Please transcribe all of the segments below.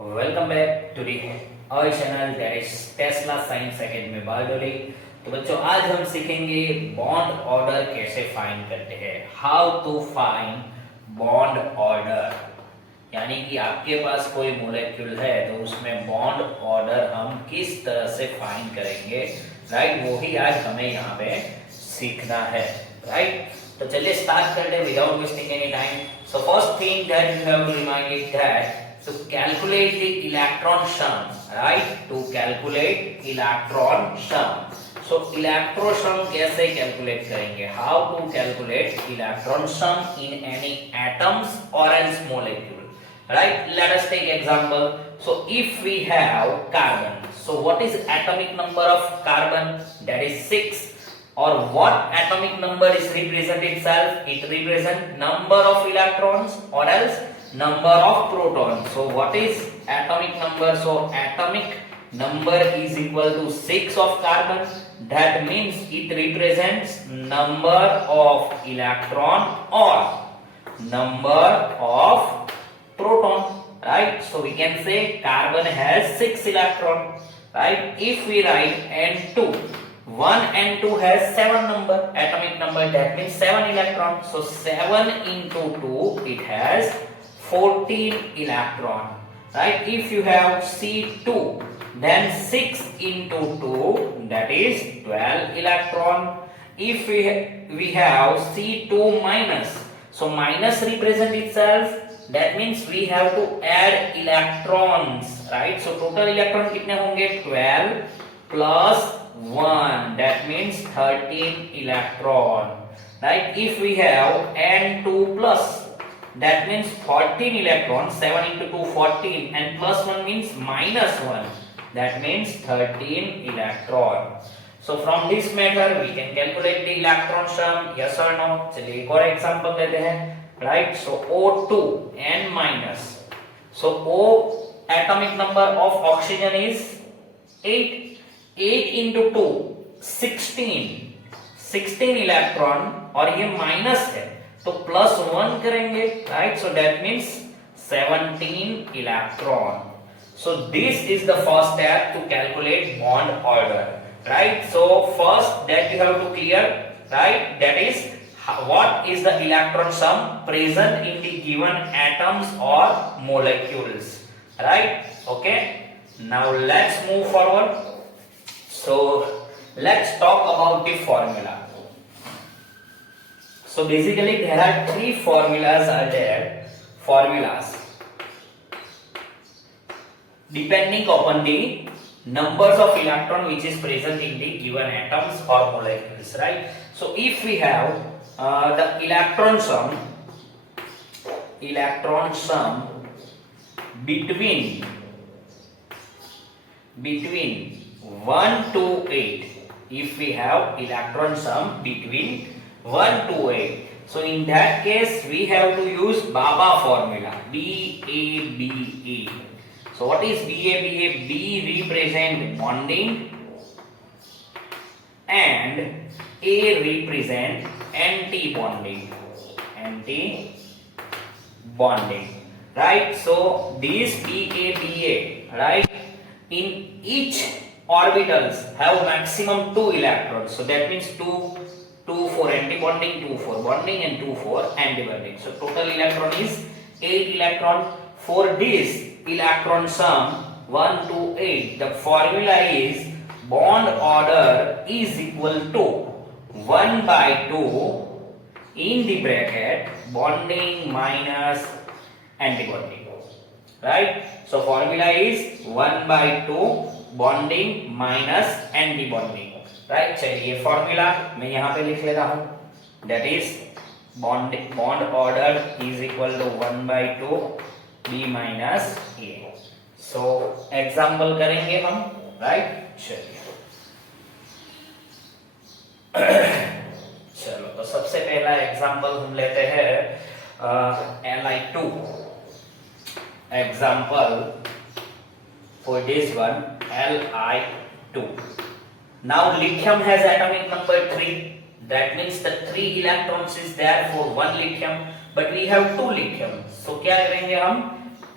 Welcome back to the our channel that is Tesla Science Academy Bardoli. तो बच्चों आज हम सीखेंगे बॉन्ड ऑर्डर कैसे फाइंड करते हैं, how to find bond order. यानी कि आपके पास कोई मॉलिक्यूल है तो उसमें बॉन्ड ऑर्डर हम किस तरह से फाइंड करेंगे, राइट। वो ही आज हमें यहाँ पे सीखना है, राइट। तो चलिए स्टार्ट करते हैं without wasting any time. So first thing that you have to remind it that to calculate the electron sum, right, to calculate electron sum. So electron sum कैसे calculate करेंगे, how to calculate electron sum in any atoms or else molecule, right. Let us take example. So if we have carbon, so what is atomic number of carbon? That is 6. Or what atomic number is represent itself? It represent number of electrons or else number of protons. So what is atomic number? So atomic number is equal to 6 of carbon. That means it represents number of electron or number of proton, right. So we can say carbon has 6 electron, right. If we write N2, 1 and 2 has 7 number, atomic number, that means 7 electron. So 7 into 2, it has 14 electron, right. If you have C2, then 6 into 2, that is 12 electron. If we have C2 minus, so minus represent itself, that means we have to add electrons, right. So total electron कितने होंगे, 12 plus 1, that means 13 electron, right. If we have N2 plus, that means 14 electrons, 7 into 2 14, and plus 1 means minus 1, that means 13 electron. So from this method we can calculate the electron sum, yes or no. चलिए एक और example लेते हैं, right. So O2 N minus, so O atomic number of oxygen is 8. 8 into 2 16 electron, और ये minus है तो plus 1 करेंगे, right. So that means 17 electron. So this is the first step to calculate bond order, right. So first that you have to clear, right, that is what is the electron sum present in the given atoms or molecules, right. Okay, now let's move forward. So let's talk about the formula. So basically there are three formulas depending upon the numbers of electron which is present in the given atoms or molecules, right. So if we have the electron sum between 1 to 8, if we have electron sum between 1 to 8, so in that case we have to use BABA formula, BABA. So what is BABA? B represent bonding and A represent anti-bonding, right. So this BABA, right, in each orbitals have maximum 2 electrons, so that means 2 for anti-bonding, 2 for bonding, and 2 for anti-bonding. So total electron is 8 electron. For this electron sum 1 to 8, the formula is bond order is equal to 1 by 2 in the bracket bonding minus anti-bonding, right. So formula is 1 by 2 bonding minus anti-bonding, right. चलिए formula मैं यहाँ पे लिख लेता हूँ, that is bond order is equal to 1 by 2 B minus A. So example करेंगे हम, right. चलिए चलो तो सबसे पहला एग्जाम्पल हम लेते हैं Li2 example. For this one, Li2. Now lithium has atomic number 3. That means the 3 electrons is there for one lithium, but we have 2 lithium. So क्या करेंगे हम,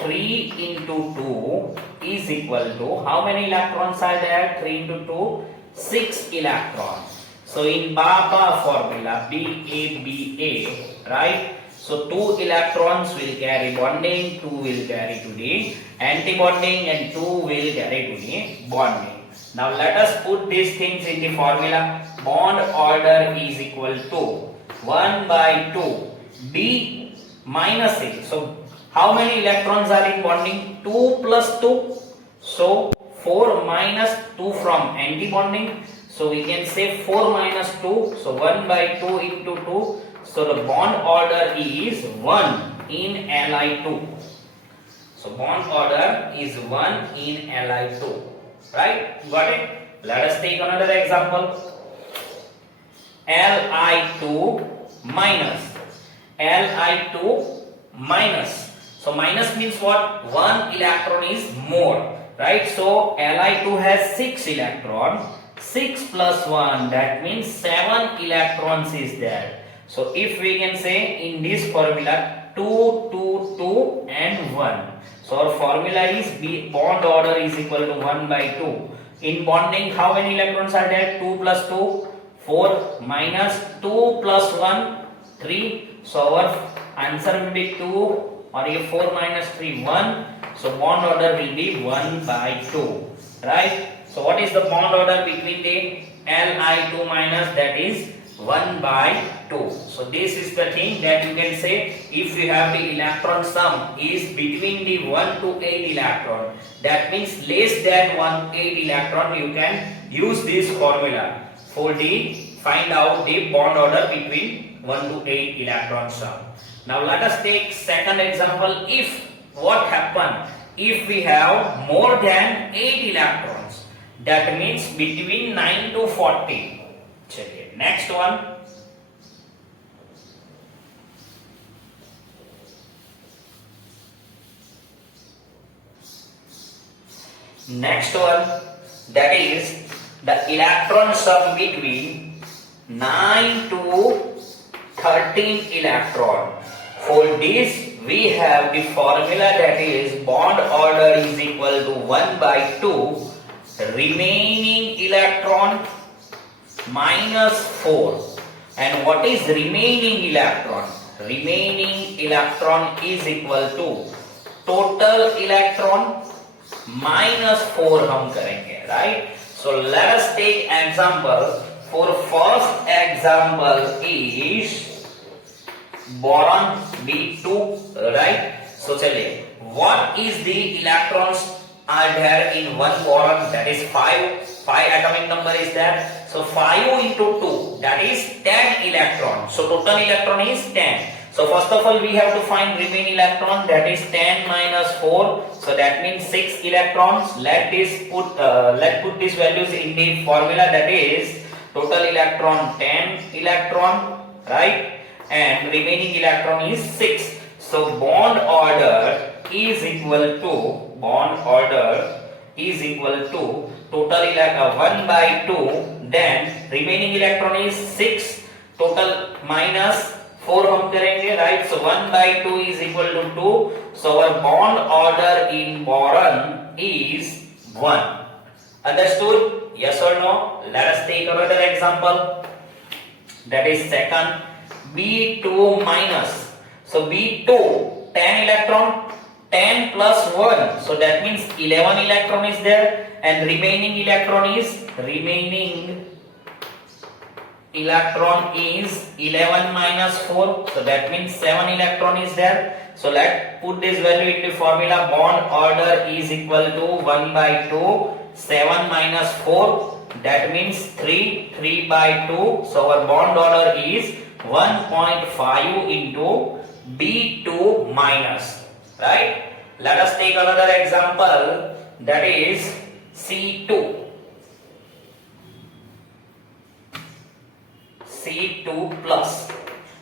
3 into 2 is equal to, how many electrons are there? 3 into 2, 6 electrons. So in BABA formula, BABA, right? So 2 electrons will carry bonding, 2 will carry to the anti-bonding, and 2 will carry to the bonding. Now let us put these things in the formula. Bond order is equal to 1 by 2 B minus A. So how many electrons are in bonding? 2 plus 2. So 4 minus 2 from anti-bonding. So we can say 4 minus 2. So 1 by 2 into 2. So the bond order is 1 in Li2. So bond order is 1 in Li2. Right? Got it? Let us take another example. Li2 minus. Li2 minus. So minus means what? 1 electron is more. Right? So Li2 has 6 electrons. 6 plus 1, that means 7 electrons is there. So if we can say in this formula 2, 2, 2 and 1. So our formula is bond order is equal to 1 by 2. In bonding, how many electrons are there? 2 plus 2, 4 minus 2 plus 1, 3. So our answer will be 2, or 4 minus 3, 1. So bond order will be 1 by 2. Right? So what is the bond order between the Li2 minus, that is 1 by 2. So this is the thing that you can say if you have the electron sum is between the 1 to 8 electron. That means less than 8 electron, you can use this formula for the find out the bond order between 1 to 8 electron sum. Now let us take second example. If what happen if we have more than 8 electrons, that means between 9 to 40. Next one. Next one, that is the electron sum between 9 to 13 electron. For this we have the formula, that is bond order is equal to 1 by 2 remaining electron minus 4. And what is remaining electron? Remaining electron is equal to total electron minus 4 हम करेंगे, right? So let us take example. For first example is boron B2, right? So चलिए, what is the electrons are there in one boron? That is 5. 5 atomic number is there. So 5 into 2, that is 10 electrons. So total electron is 10. So first of all we have to find remaining electron, that is 10 minus 4. So that means 6 electrons. Let put these values in the formula, that is total electron 10 electron, right? And remaining electron is 6. So bond order is equal to total electron 1 by 2, then remaining electron is 6, total minus 4 हम करेंगे, right? So 1 by 2 is equal to 2. So our bond order in boron is 1. Understood? Yes or no? Let us take another example. That is second, B2 minus. So B2, 10 electron, 10 plus 1. So that means 11 electron is there, and remaining electron is 11 minus 4. So that means 7 electron is there. So let's put this value into formula. Bond order is equal to 1 by 2, 7 minus 4. That means 3 by 2. So our bond order is 1.5 into B2 minus. Right? Let us take another example. That is C2. C2 plus.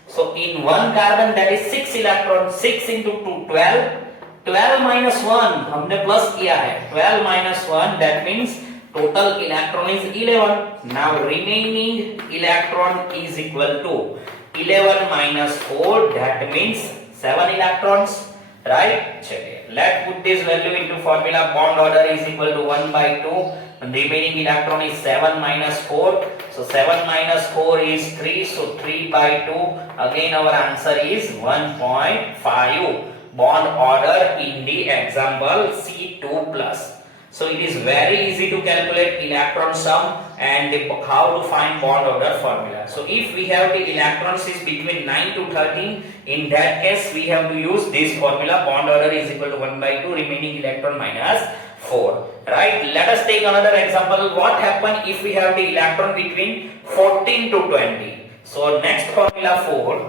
So in one carbon that is 6 electrons. 6 into 2, 12. 12 minus 1 हमने plus किया है. 12 minus 1, that means total electron is 11. Now remaining electron is equal to 11 minus 4, that means 7 electrons. right? चलिए, let's put this value into formula. Bond order is equal to 1 by 2. And remaining electron is 7 minus 4. So 7 minus 4 is 3. So 3 by 2. Again our answer is 1.5. Bond order in the example C2 plus. So it is very easy to calculate electron sum and how to find bond order formula. So if we have the electrons is between 9 to 13, in that case we have to use this formula. Bond order is equal to 1 by 2, remaining electron minus 4. Right? Let us take another example. What happen if we have the electron between 14 to 20? So next formula for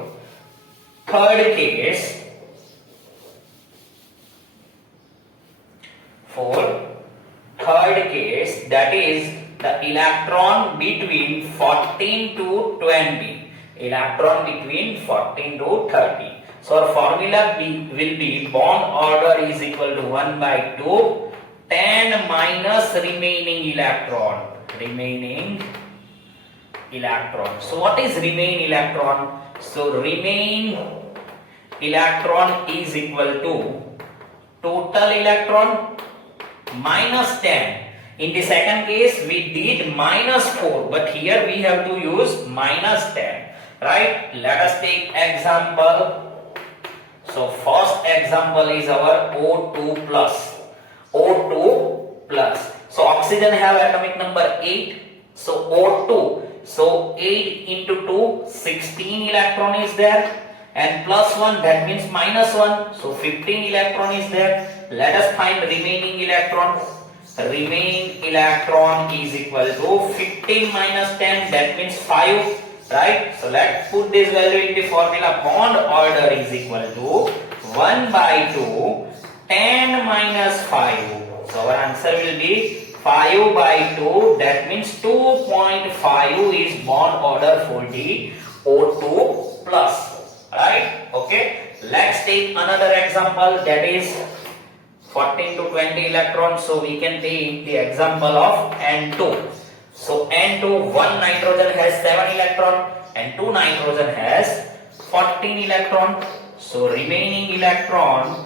third case. For third case, that is the electron between 14 to 20, electron between 14 to 30. So our formula will be bond order is equal to 1 by 2, 10 minus remaining electron. So what is remain electron? So remain electron is equal to total electron minus 10. In the second case we did minus 4, but here we have to use minus 10, right? Let us take example. So first example is our O2 plus. O2 plus. So oxygen have atomic number 8. So O2. So 8 into 2, 16 electron is there. And plus 1, that means minus 1. So 15 electron is there. Let us find remaining electron. Remaining electron is equal to 15 minus 10, that means 5, right? So let's put this value in the formula. Bond order is equal to 1 by 2, 10 minus 5. So our answer will be 5 by 2, that means 2.5 is bond order for the O2 plus, right? Okay, let's take another example, that is 14 to 20 electrons. So we can take the example of N2. So N2, one nitrogen has 7 electron and 2 nitrogen has 14 electron. So remaining electron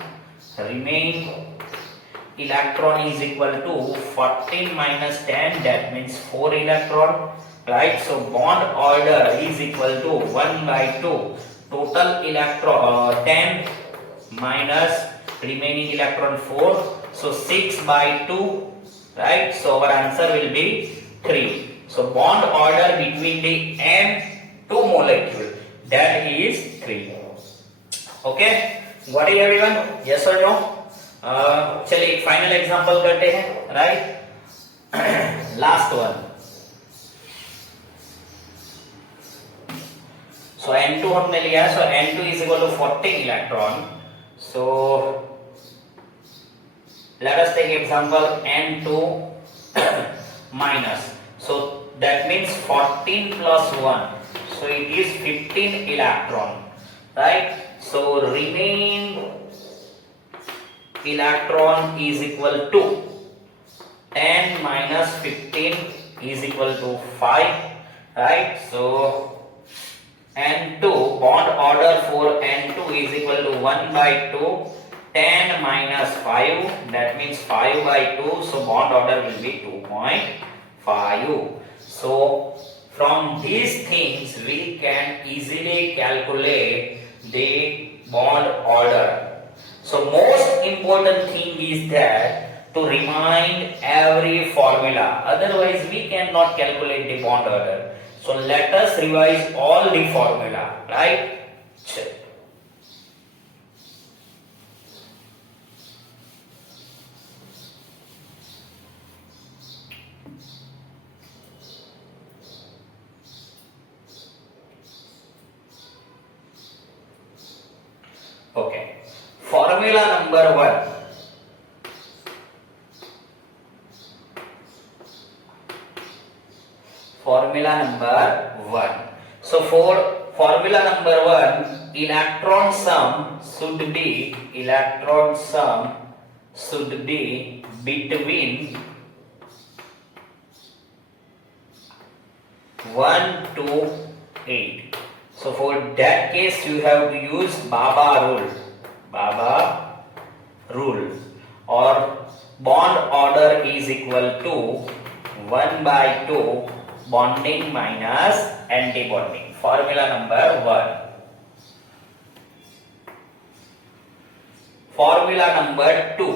is equal to 14 minus 10, that means 4 electron, right? So bond order is equal to 1 by 2, total electron 10 minus remaining electron 4, so 6 by 2, right? So our answer will be 3. So bond order between the N2 molecule, that is 3. Okay, got it everyone? Yes or no? चलिए एक final example करते हैं, right? Last one. सो N2 हमने लिया, सो N2 is equal to 14 electron. So let us take example N2 minus. So that means 14 plus 1. So it is 15 electron, right? So remaining electron is equal to 10 minus 15 is equal to 5, right? So N2, bond order for N2 is equal to 1 by 2, 10 minus 5, that means 5 by 2, so bond order will be 2.5. So from these things we can easily calculate the bond order. So most important thing is that to remind every formula, otherwise we cannot calculate the bond order. So let us revise all the formula, right? Okay. Formula number 1. Formula number 1. So for formula number 1, electron sum should be between 1 to 8. So for that case you have to use Baba rule. Baba rule, or bond order is equal to 1/2 bonding minus anti-bonding. Formula number 1. Formula number 2.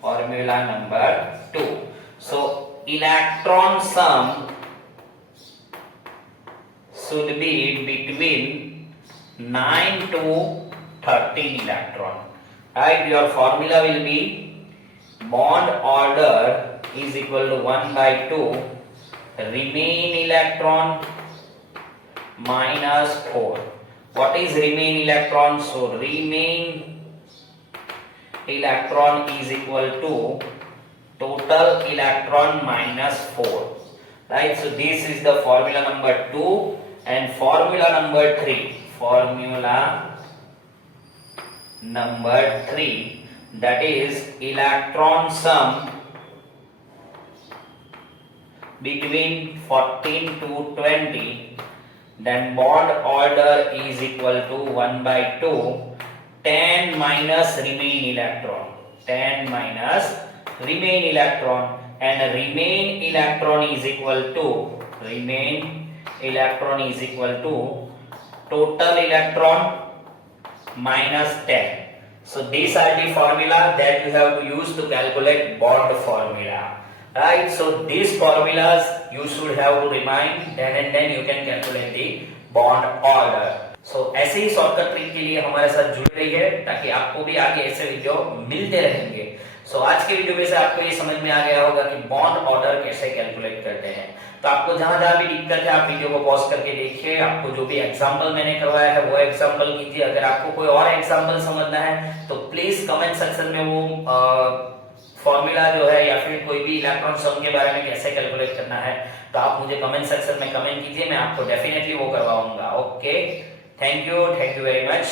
Formula number 2. So electron sum should be between 9 to 13 electron. Right? Your formula will be bond order is equal to 1/2 remain electron minus 4. What is remain electron? So remain electron is equal to total electron minus 4. Right? So this is the formula number 2, and formula number 3. Formula number 3, that is electron sum between 14 to 20, then bond order is equal to 1/2 10 minus remain electron. 10 minus remain electron, and remain electron is equal to total electron minus 10. So these are the formula that you have to use to calculate bond formula. Right? So these formulas you should have to remind, then and then you can calculate the bond order. So ऐसे ही shortcut trick के लिए हमारे साथ जुड़ रही है, ताकि आपको भी आगे ऐसे वीडियो मिलते रहेंगे. सो आज के वीडियो में से आपको ये समझ में आ गया होगा कि बॉन्ड ऑर्डर कैसे कैलकुलेट करते हैं. तो आपको जहां जहां भी दिक्कत है आप वीडियो को पॉज करके देखिए. आपको जो भी एग्जांपल मैंने करवाया है वो एग्जांपल कीजिए. अगर आपको कोई और एग्जांपल समझना है तो प्लीज कमेंट सेक्शन में वो फॉर्मूला जो है या फिर कोई भी इलेक्ट्रॉन सम के बारे में कैसे कैलकुलेट करना है तो आप मुझे कमेंट सेक्शन में कमेंट कीजिए. मैं आपको डेफिनेटली वो करवाऊंगा. Okay, thank you very much.